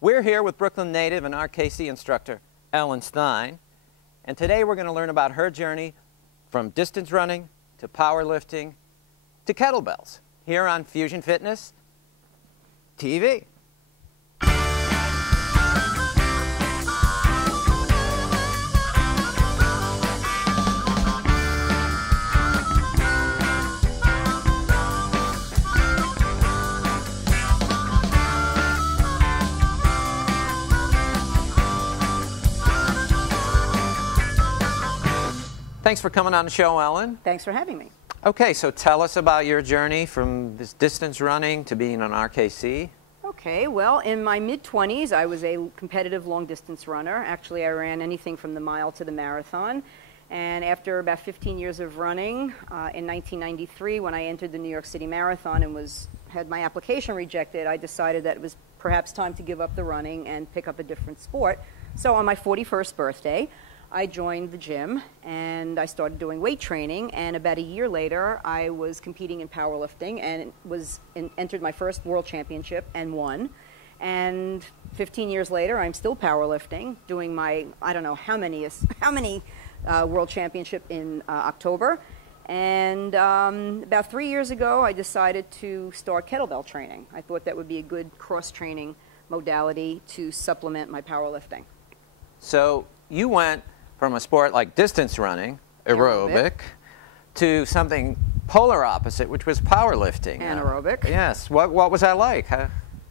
We're here with Brooklyn native and RKC instructor Ellen Stein, and today we're going to learn about her journey from distance running to powerlifting to kettlebells here on Fusion Fitness TV. Thanks for coming on the show, Ellen. Thanks for having me. Okay, so tell us about your journey from this distance running to being an RKC. Okay, well, in my mid-20s, I was a competitive long-distance runner. Actually, I ran anything from the mile to the marathon. And after about 15 years of running, in 1993, when I entered the New York City Marathon and had my application rejected, I decided that it was perhaps time to give up the running and pick up a different sport. So on my 41st birthday, I joined the gym and I started doing weight training, and about a year later I was competing in powerlifting and entered my first world championship and won. And 15 years later I'm still powerlifting, doing my I don't know how many world championship in October. And about 3 years ago I decided to start kettlebell training. I thought that would be a good cross-training modality to supplement my powerlifting. So you went from a sport like distance running, aerobic, to something polar opposite, which was powerlifting. Anaerobic. Yes. What was that like?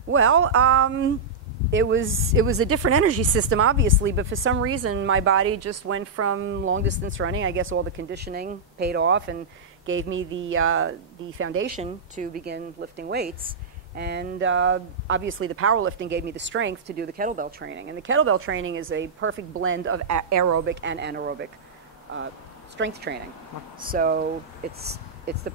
Well, it was a different energy system, obviously, but for some reason my body just went from long distance running. I guess all the conditioning paid off and gave me the foundation to begin lifting weights. And obviously the powerlifting gave me the strength to do the kettlebell training. And the kettlebell training is a perfect blend of aerobic and anaerobic strength training. So it's the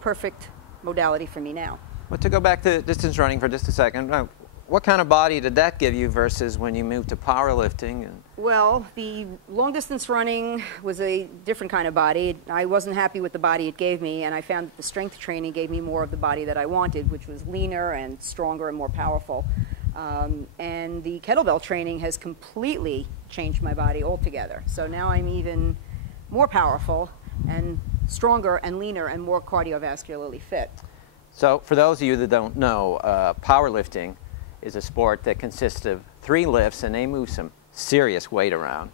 perfect modality for me now. Well, to go back to distance running for just a second, what kind of body did that give you versus when you moved to powerlifting? Well, the long-distance running was a different kind of body. I wasn't happy with the body it gave me, and I found that the strength training gave me more of the body that I wanted, which was leaner and stronger and more powerful. And the kettlebell training has completely changed my body altogether. So now I'm even more powerful and stronger and leaner and more cardiovascularly fit. So for those of you that don't know, powerlifting is a sport that consists of 3 lifts, and they move some serious weight around.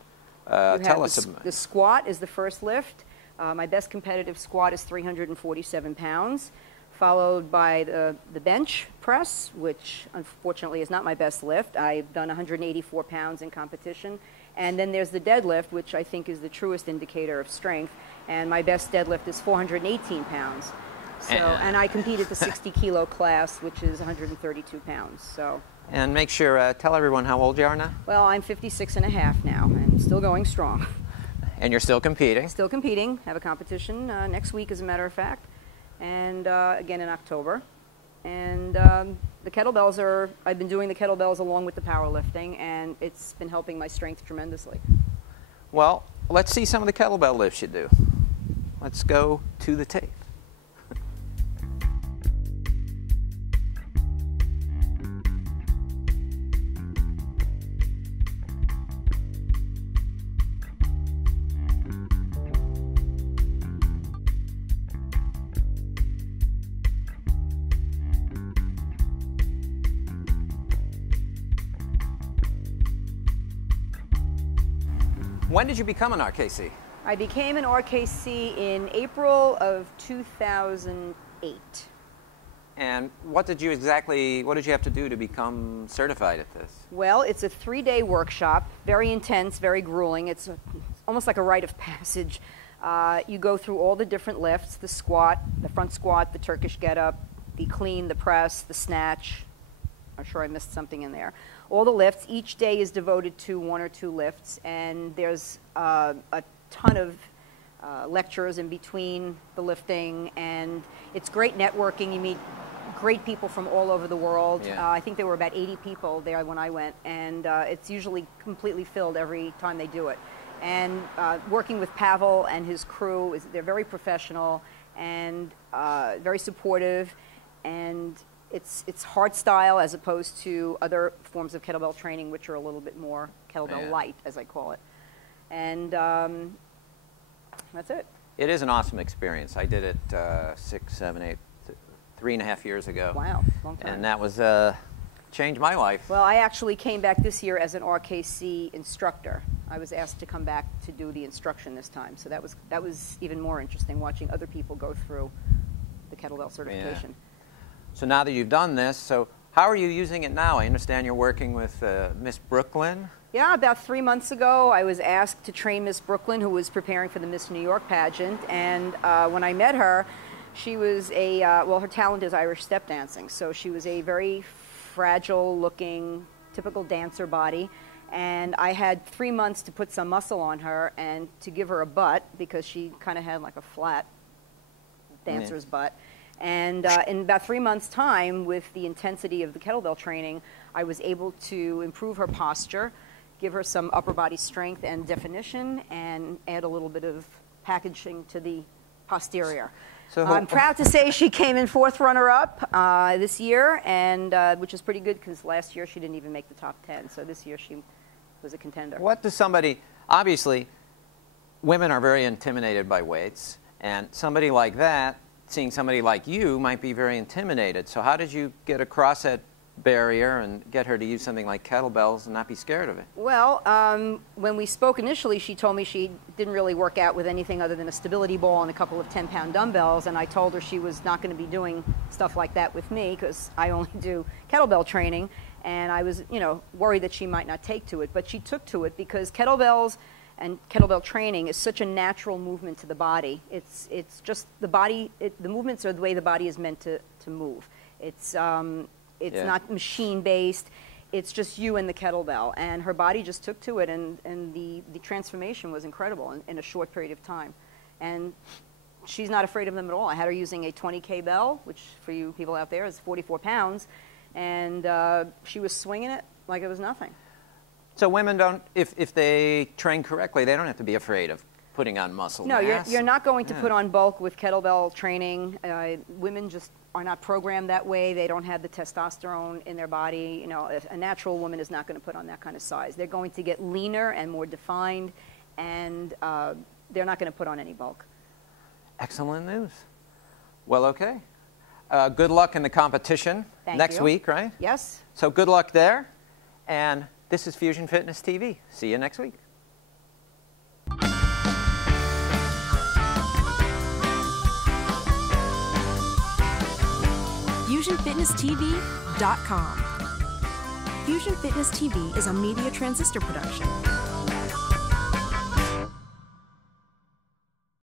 Tell us about the squat is the first lift. My best competitive squat is 347 pounds, followed by the bench press, which unfortunately is not my best lift. I've done 184 pounds in competition. And then there's the deadlift, which I think is the truest indicator of strength. And my best deadlift is 418 pounds. So, and I compete at the 60-kilo class, which is 132 pounds. So. And make sure, tell everyone how old you are now. Well, I'm 56 and a half now, and still going strong. And you're still competing? Still competing. Have a competition next week, as a matter of fact, and again in October. And the kettlebells I've been doing the kettlebells along with the powerlifting, and it's been helping my strength tremendously. Well, let's see some of the kettlebell lifts you do. Let's go to the tape. When did you become an RKC? I became an RKC in April of 2008. And what did you have to do to become certified at this? Well, it's a 3-day workshop, very intense, very grueling. It's almost like a rite of passage. You go through all the different lifts, the squat, the front squat, the Turkish get-up, the clean, the press, the snatch. I'm sure I missed something in there. All the lifts. Each day is devoted to 1 or 2 lifts, and there's a ton of lectures in between the lifting, and it's great networking. You meet great people from all over the world. Yeah. I think there were about 80 people there when I went, and it's usually completely filled every time they do it. And working with Pavel and his crew, they're very professional and very supportive, and It's hard style as opposed to other forms of kettlebell training, which are a little bit more kettlebell light, as I call it. And that's it. It is an awesome experience. I did it 6, 7, 8, 3.5 years ago. Wow, long time. And that was changed my life. Well, I actually came back this year as an RKC instructor. I was asked to come back to do the instruction this time, so that was even more interesting, watching other people go through the kettlebell certification. Yeah. So now that you've done this, so how are you using it now? I understand you're working with Miss Brooklyn. Yeah, about 3 months ago, I was asked to train Miss Brooklyn, who was preparing for the Miss New York pageant. And when I met her, she was well, her talent is Irish step dancing. So she was a very fragile-looking, typical dancer body. And I had 3 months to put some muscle on her and to give her a butt, because she kind of had like a flat dancer's butt. And in about 3 months' time, with the intensity of the kettlebell training, I was able to improve her posture, give her some upper body strength and definition, and add a little bit of packaging to the posterior. So I'm proud to say she came in 4th runner-up this year, and which is pretty good, because last year she didn't even make the top 10. So this year she was a contender. What does somebody, obviously, women are very intimidated by weights, and somebody like that, seeing somebody like you, might be very intimidated. So how did you get across that barrier and get her to use something like kettlebells and not be scared of it? Well, when we spoke initially, she told me she didn't really work out with anything other than a stability ball and a couple of 10-pound dumbbells, and I told her she was not going to be doing stuff like that with me, because I only do kettlebell training, and I was, worried that she might not take to it. But she took to it, because kettlebells and kettlebell training is such a natural movement to the body. It's just the body, the movements are the way the body is meant to move. It's not machine-based. It's just you and the kettlebell. And her body just took to it, and the transformation was incredible in a short period of time. And she's not afraid of them at all. I had her using a 20K bell, which for you people out there is 44 pounds, and she was swinging it like it was nothing. So women don't, if they train correctly, they don't have to be afraid of putting on muscle mass. No, you're not going to put on bulk with kettlebell training. Women just are not programmed that way. They don't have the testosterone in their body. A natural woman is not going to put on that kind of size. They're going to get leaner and more defined, and they're not going to put on any bulk. Excellent news. Well, okay. Good luck in the competition next week, right? Yes. So good luck there. And this is Fusion Fitness TV. See you next week. FusionFitnessTV.com. Fusion Fitness TV is a media transistor production.